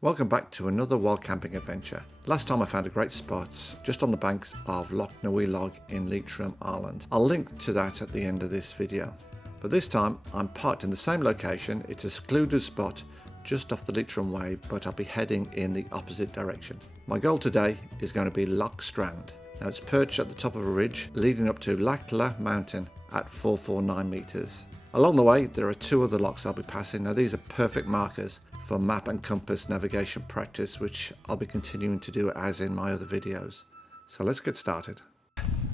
Welcome back to another wild camping adventure. Last time I found a great spot just on the banks of Loch Nowilog in Leitrim, Ireland. I'll link to that at the end of this video. But this time I'm parked in the same location. It's a secluded spot just off the Leitrim Way, but I'll be heading in the opposite direction. My goal today is going to be Loch Strand. Now it's perched at the top of a ridge leading up to Lachla Mountain at 449 metres. Along the way there are two other lochs I'll be passing. Now these are perfect markers for map and compass navigation practice, which I'll be continuing to do as in my other videos. So let's get started.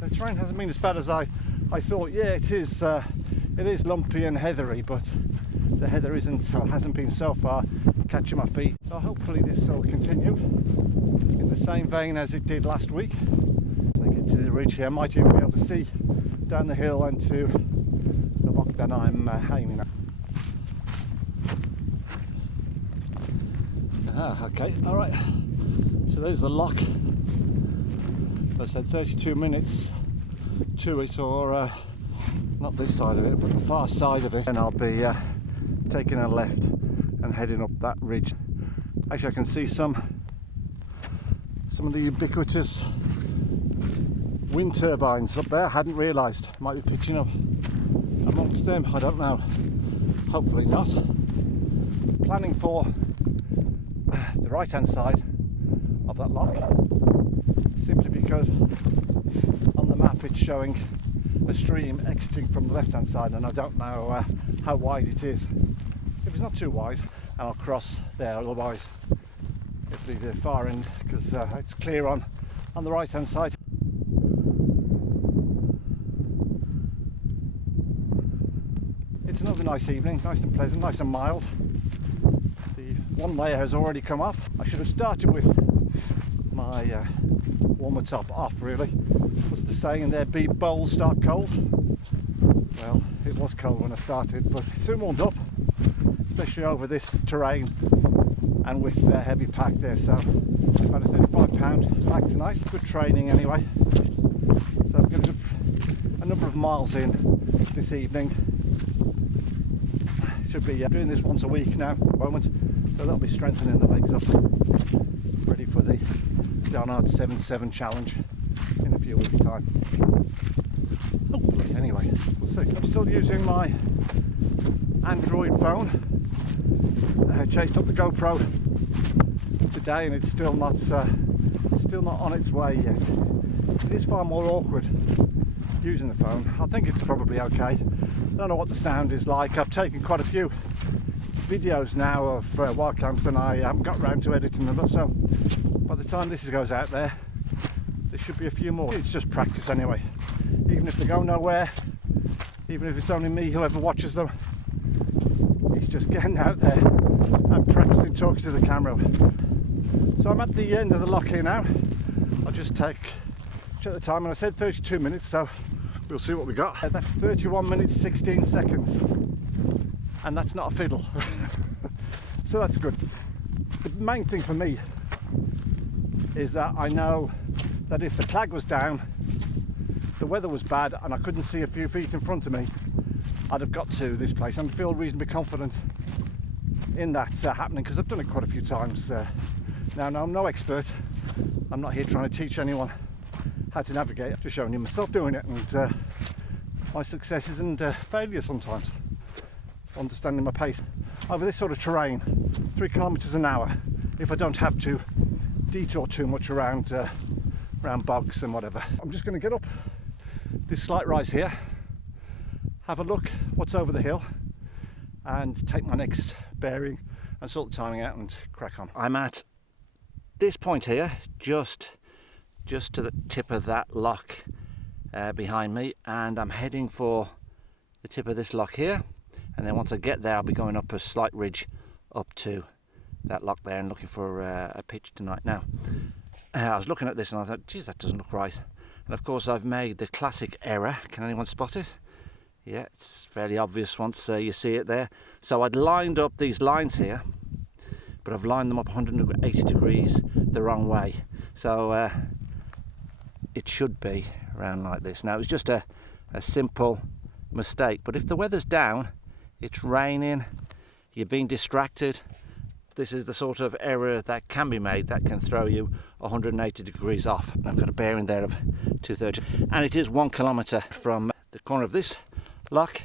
The terrain hasn't been as bad as I thought. Yeah, it is lumpy and heathery, but the heather hasn't been so far catching my feet. So hopefully this will continue in the same vein as it did last week. As I get to the ridge here, I might even be able to see down the hill and to the loch that I'm aiming at. Okay, all right, so there's the loch. I said 32 minutes to it, or not this side of it, but the far side of it, and I'll be taking a left and heading up that ridge. Actually, I can see some of the ubiquitous wind turbines up there. I hadn't realised. Might be pitching up amongst them, I don't know. Hopefully not. Planning for the right hand side of that loch, simply because on the map it's showing a stream exiting from the left hand side, and I don't know how wide it is. If it's not too wide, I'll cross there, otherwise it'll be the far end, because it's clear on the right hand side. It's another nice evening, nice and pleasant, nice and mild. One layer has already come off. I should have started with my warmer top off, really. What's the saying there? Be bold, start cold. Well, it was cold when I started, but it soon warmed up, especially over this terrain and with the heavy pack there. So about a 35-pound pack tonight. Good training anyway. So I'm going to get a number of miles in this evening. Should be doing this once a week now at the moment. So that'll be strengthening the legs up, ready for the Downard 7-7 challenge in a few weeks' time. Hopefully, anyway, we'll see. I'm still using my Android phone. I chased up the GoPro today, and it's still not on its way yet. It is far more awkward using the phone. I think it's probably okay. I don't know what the sound is like. I've taken quite a few videos now of wild camps, and I haven't got around to editing them, so by the time this goes out there should be a few more. It's just practice anyway, even if they go nowhere, even if it's only me whoever watches them. It's just getting out there and practicing talking to the camera. So I'm at the end of the loch here now. I'll just check the time, and I said 32 minutes, so we'll see what we got. That's 31 minutes 16 seconds, and that's not a fiddle. So that's good. The main thing for me is that I know that if the flag was down, the weather was bad, and I couldn't see a few feet in front of me, I'd have got to this place. I feel reasonably confident in that happening, because I've done it quite a few times. Now, I'm no expert. I'm not here trying to teach anyone how to navigate. I'm just showing you myself doing it, and my successes and failures sometimes. Understanding my pace over this sort of terrain, 3 kilometers an hour, if I don't have to detour too much around bogs and whatever. I'm just going to get up this slight rise here, have a look what's over the hill, and take my next bearing and sort the timing out and crack on. I'm at this point here, just to the tip of that loch behind me, and I'm heading for the tip of this loch here. And then once I get there, I'll be going up a slight ridge up to that loch there and looking for a pitch tonight. Now, I was looking at this and I thought, geez, that doesn't look right. And of course, I've made the classic error. Can anyone spot it? Yeah, it's fairly obvious once you see it there. So I'd lined up these lines here, but I've lined them up 180 degrees the wrong way. So it should be around like this. Now, it was just a simple mistake, but if the weather's down, it's raining, you're being distracted, This is the sort of error that can be made that can throw you 180 degrees off. I've got a bearing there of 230, and it is 1 kilometre from the corner of this lock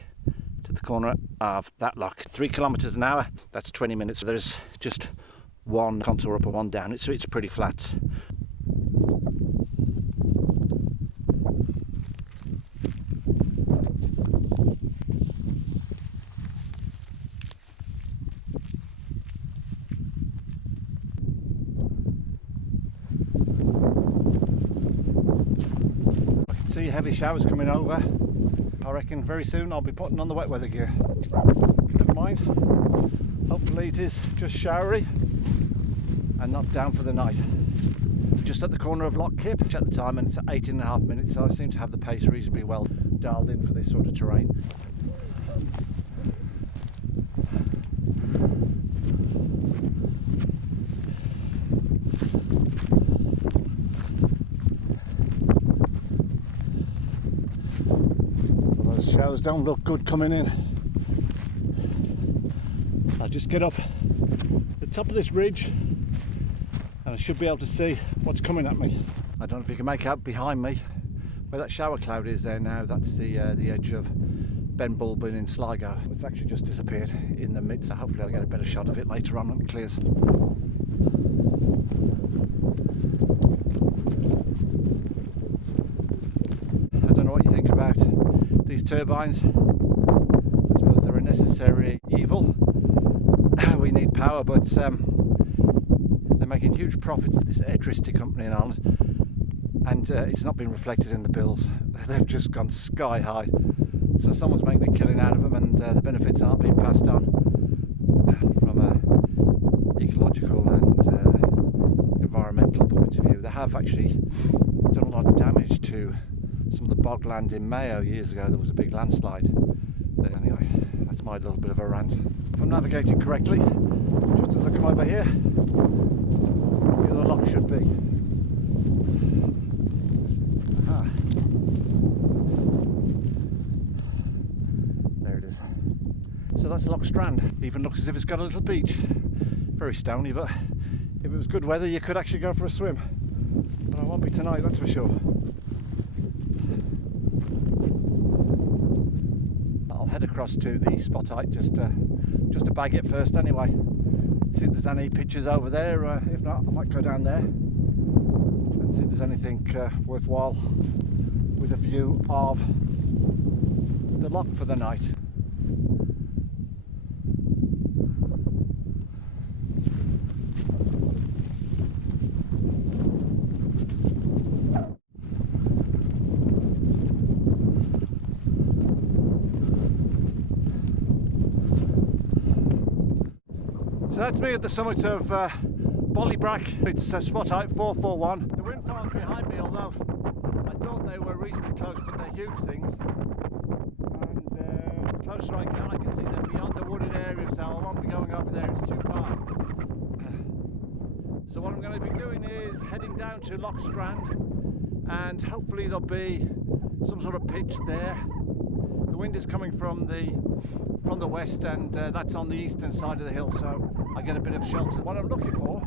to the corner of that lock. 3 kilometres an hour, that's 20 minutes. There's just one contour up and one down. It's pretty flat. See heavy showers coming over. I reckon very soon I'll be putting on the wet weather gear. Never mind. Hopefully it is just showery and not down for the night. Just at the corner of Loch Kip at the time, and it's at 18.5 minutes, so I seem to have the pace reasonably well dialed in for this sort of terrain. Showers don't look good coming in. I'll just get up the top of this ridge and I should be able to see what's coming at me. I don't know if you can make out behind me where that shower cloud is there now. That's the edge of Ben Bulbin in Sligo. It's actually just disappeared in the midst. Hopefully I'll get a better shot of it later on when it clears. I don't know what you think about these turbines. I suppose they're a necessary evil. We need power, but they're making huge profits, this electricity company in Ireland, and it's not been reflected in the bills. They've just gone sky high. So someone's making a killing out of them, and the benefits aren't being passed on from an ecological and environmental point of view. They have actually done a lot of damage to some of the bogland in Mayo years ago. There was a big landslide. But anyway, that's my little bit of a rant. If I'm navigating correctly, just as I come over here, where the lock should be. Aha. There it is. So that's Loch Strand. Even looks as if it's got a little beach. Very stony, but if it was good weather you could actually go for a swim. But I won't be tonight, that's for sure. Head across to the spot height just to bag it first anyway. See if there's any pictures over there. If not, I might go down there and see if there's anything worthwhile with a view of the loch for the night. So that's me at the summit of Bollybrack. It's spot height 441. The wind farms behind me, although I thought they were reasonably close, but they're huge things. And the closer I get, I can see them beyond the wooded area, so I won't be going over there, it's too far. So what I'm going to be doing is heading down to Loch Strand, and hopefully there'll be some sort of pitch there. The wind is coming from the west, and that's on the eastern side of the hill, so I get a bit of shelter. What I'm looking for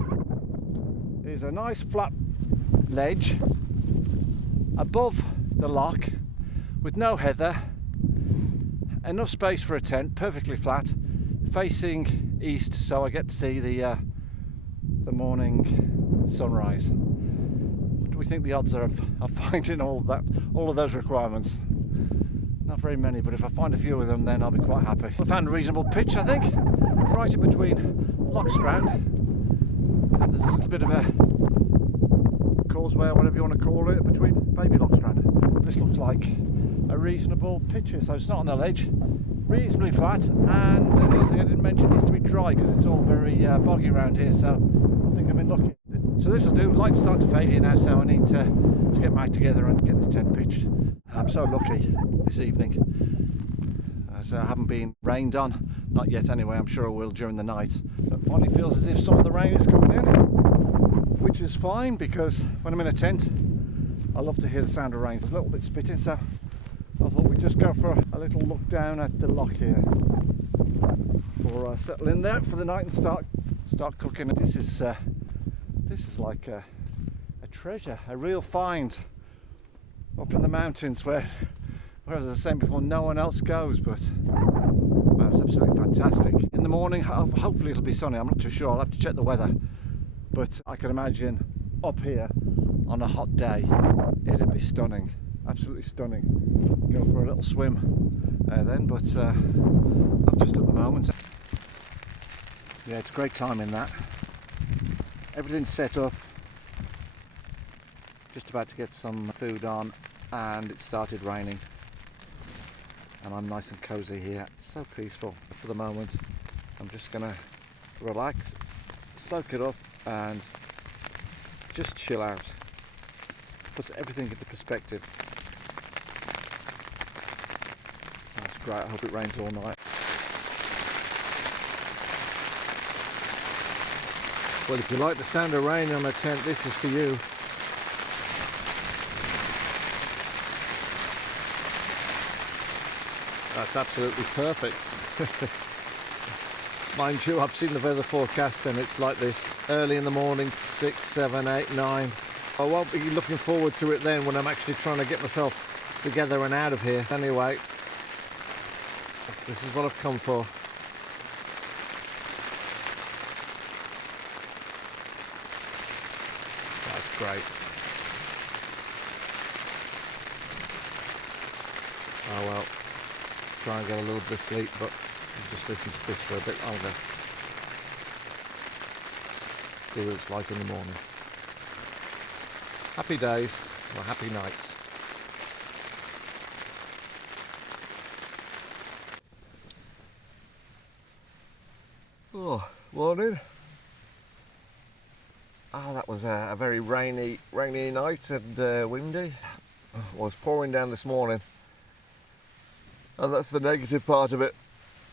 is a nice flat ledge above the loch with no heather, enough space for a tent, perfectly flat, facing east, so I get to see the morning sunrise. What do we think the odds are of finding all of those requirements? Not very many, but if I find a few of them, then I'll be quite happy. I found a reasonable pitch, I think. It's right in between Loch Strand, and there's a little bit of a causeway, or whatever you want to call it, between Baby Loch Strand. This looks like a reasonable pitch, so it's not on a ledge, reasonably flat, and the other thing I didn't mention is to be dry, because it's all very boggy around here, so I think I'm in lucky. So this will do. Light's starting to fade here now, so I need to get back together and get this tent pitched. I'm so lucky this evening, as I haven't been rained on, not yet anyway. I'm sure I will during the night. So it finally feels as if some of the rain is coming in, which is fine, because when I'm in a tent I love to hear the sound of rain. It's a little bit spitting, so I thought we'd just go for a little look down at the loch here before I settle in there for the night and start start cooking. This is like a treasure, a real find up in the mountains where as I was saying before, no one else goes, but wow, it's absolutely fantastic. In the morning, hopefully it'll be sunny. I'm not too sure, I'll have to check the weather, but I can imagine up here on a hot day it'd be stunning, absolutely stunning. Go for a little swim then, but not just at the moment. Yeah, it's great timing that. Everything's set up, just about to get some food on, and it started raining. And I'm nice and cozy here, so peaceful. For the moment, I'm just gonna relax, soak it up, and just chill out. Puts everything into perspective. That's great, I hope it rains all night. Well, if you like the sound of rain on a tent, this is for you. That's absolutely perfect. Mind you, I've seen the weather forecast and it's like this early in the morning, 6, 7, 8, 9. I won't be looking forward to it then when I'm actually trying to get myself together and out of here. Anyway, this is what I've come for. That's great. Oh well. Try and get a little bit of sleep, but I'll just listen to this for a bit longer. See what it's like in the morning. Happy days or happy nights. Oh, morning. Oh, that was a very rainy night and windy. Well, it was pouring down this morning. And that's the negative part of it.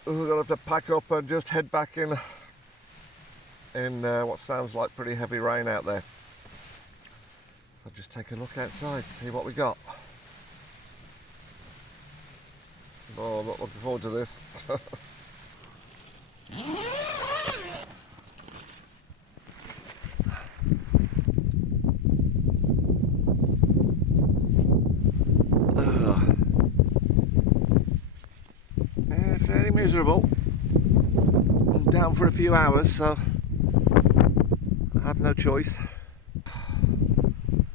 We're going to have to pack up and just head back in what sounds like pretty heavy rain out there. So just take a look outside, see what we got. Oh, I'm not looking forward to this. Fairly miserable. I'm down for a few hours, so I have no choice.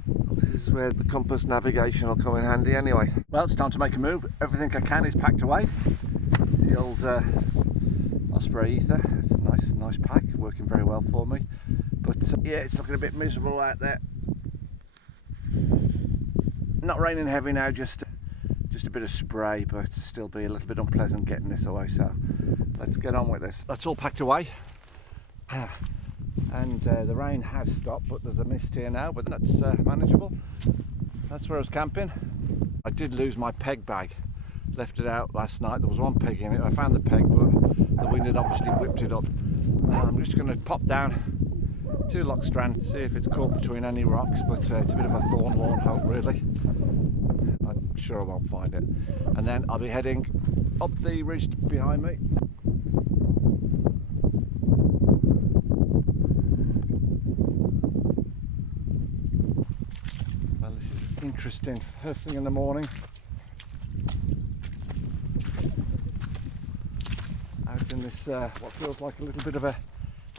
Well, this is where the compass navigation will come in handy anyway. Well, it's time to make a move. Everything I can is packed away. It's the old Osprey Ether. It's a nice pack, working very well for me. But yeah, it's looking a bit miserable out there. Not raining heavy now, just a bit of spray, but still be a little bit unpleasant getting this away, so let's get on with this. That's all packed away, and the rain has stopped, but there's a mist here now, but that's manageable. That's where I was camping. I did lose my peg bag, left it out last night. There was one peg in it. I found the peg, but the wind had obviously whipped it up. I'm just going to pop down to Loch Strand, see if it's caught between any rocks, but it's a bit of a forlorn hope really. I'm sure I won't find it. And then I'll be heading up the ridge behind me. Well, this is interesting. First thing in the morning. Out in this, what feels like a little bit of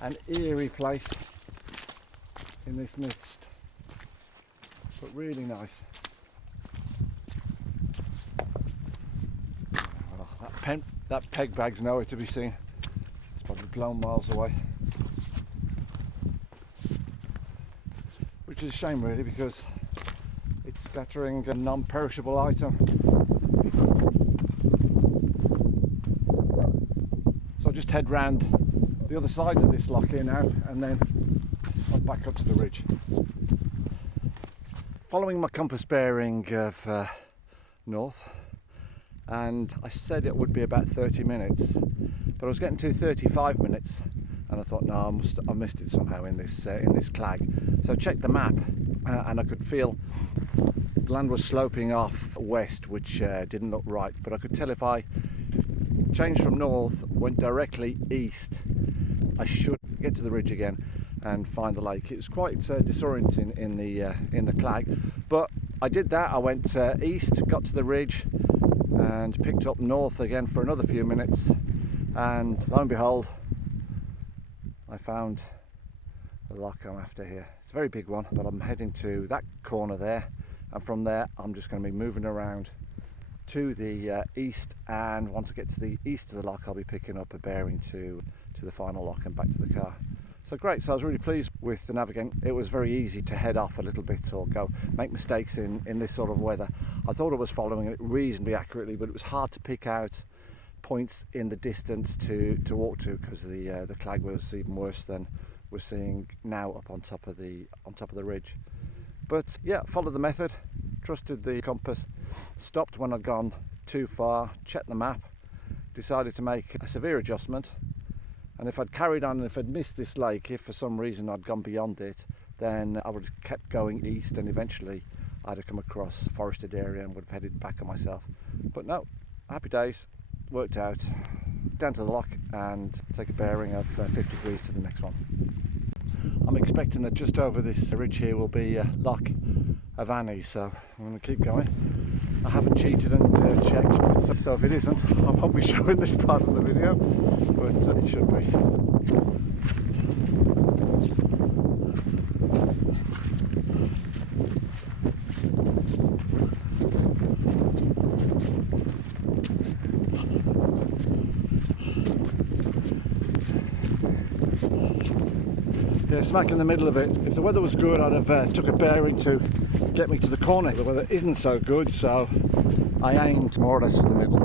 an eerie place in this mist. But really nice. That peg bag's nowhere to be seen. It's probably blown miles away. Which is a shame really, because it's scattering a non-perishable item. So I'll just head round the other side of this loch here now, and then I'll back up to the ridge. Following my compass bearing of north, and I said it would be about 30 minutes, but I was getting to 35 minutes, and I thought, no, I missed it somehow in this clag. So I checked the map, and I could feel the land was sloping off west, which didn't look right, but I could tell if I changed from north, went directly east, I should get to the ridge again and find the lake. It was quite disorienting in the Clag, but I did that. I went east, got to the ridge, and picked up north again for another few minutes, and lo and behold, I found the loch I'm after here. It's a very big one, but I'm heading to that corner there, and from there I'm just going to be moving around to the east, and once I get to the east of the loch I'll be picking up a bearing to the final loch and back to the car. So great, so I was really pleased with the navigating. It was very easy to head off a little bit or make mistakes in this sort of weather. I thought I was following it reasonably accurately, but it was hard to pick out points in the distance to walk to, because the Clag was even worse than we're seeing now up on top of the ridge. But yeah, followed the method, trusted the compass, stopped when I'd gone too far, checked the map, decided to make a severe adjustment, and if I'd carried on and if I'd missed this lake, if for some reason I'd gone beyond it, then I would have kept going east, and eventually I'd have come across a forested area and would have headed back on myself. But no, happy days, worked out, down to the loch and take a bearing of 50 degrees to the next one. I'm expecting that just over this ridge here will be Loch of Annie, so I'm going to keep going. I haven't cheated and checked, so if it isn't, I won't be showing this part of the video, but it should be. Yeah, smack in the middle of it. If the weather was good, I'd have took a bearing to get me to the corner. The weather isn't so good, so I aimed more or less for the middle,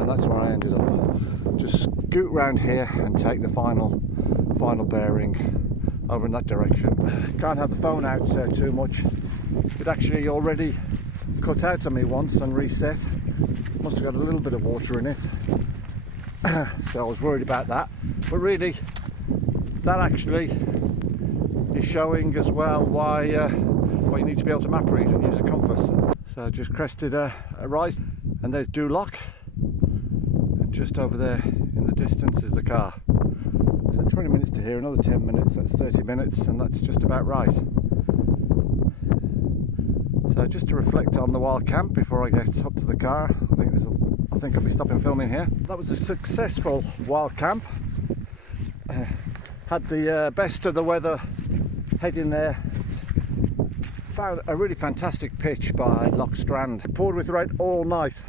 and that's where I ended up. Just scoot round here and take the final bearing over in that direction. Can't have the phone out too much. It actually already cut out on me once and reset. Must have got a little bit of water in it, so I was worried about that. But really, that actually is showing as well why you need to be able to map read and use a compass. So I just crested a rise, and there's Loch, and just over there in the distance is the car. So 20 minutes to here, another 10 minutes, that's 30 minutes, and that's just about right. So just to reflect on the wild camp before I get up to the car, I think I'll be stopping filming here. That was a successful wild camp. Had the best of the weather heading there. Found a really fantastic pitch by Loch Strand. Poured with rain all night,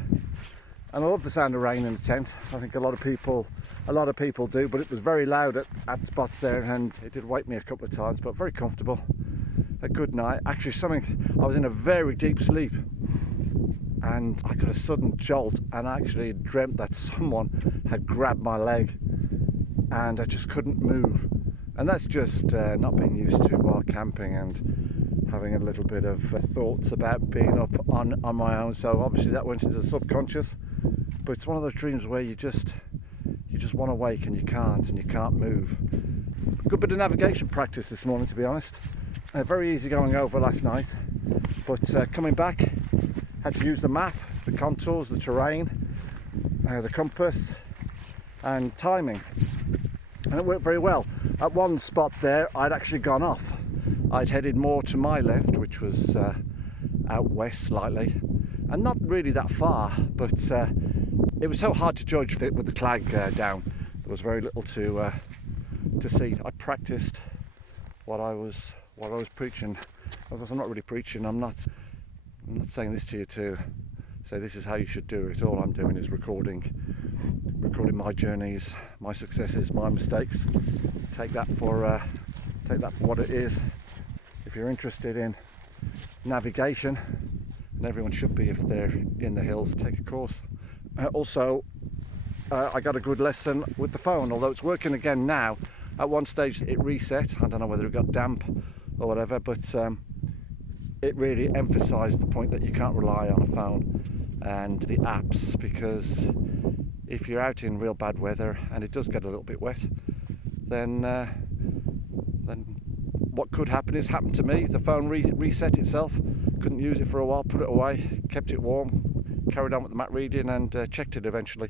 and I love the sound of rain in a tent. I think a lot of people do, but it was very loud at spots there, and it did wake me a couple of times, but very comfortable. A good night. Actually, I was in a very deep sleep, and I got a sudden jolt, and I actually dreamt that someone had grabbed my leg, and I just couldn't move. And that's just not being used to wild camping and having a little bit of thoughts about being up on my own. So obviously that went into the subconscious, but it's one of those dreams where you just want to wake and you can't move. Good bit of navigation practice this morning, to be honest. Very easy going over last night, but coming back, had to use the map, the contours, the terrain, the compass and timing, and it worked very well. At one spot there I'd actually gone off. I'd headed more to my left, which was out west slightly, and not really that far, but it was so hard to judge with the Clag down. There was very little to see. I practiced what I was preaching. Otherwise, I'm not really preaching. I'm not saying this to you to say this is how you should do it. All I'm doing is recording my journeys, my successes, my mistakes. Take that for what it is. If you're interested in navigation, and everyone should be if they're in the hills, take a course. Also, I got a good lesson with the phone, although it's working again now. At one stage it reset. I don't know whether it got damp or whatever, but it really emphasised the point that you can't rely on a phone and the apps, because if you're out in real bad weather and it does get a little bit wet, then what could happen is happened to me. The phone reset itself, couldn't use it for a while, put it away, kept it warm, carried on with the map reading, and checked it eventually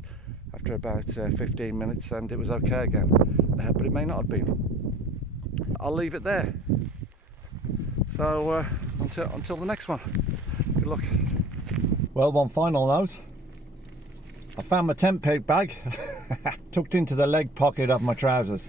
after about 15 minutes, and it was okay again. But it may not have been. I'll leave it there. So until the next one, good luck. Well, one final note. I found my tent peg bag tucked into the leg pocket of my trousers.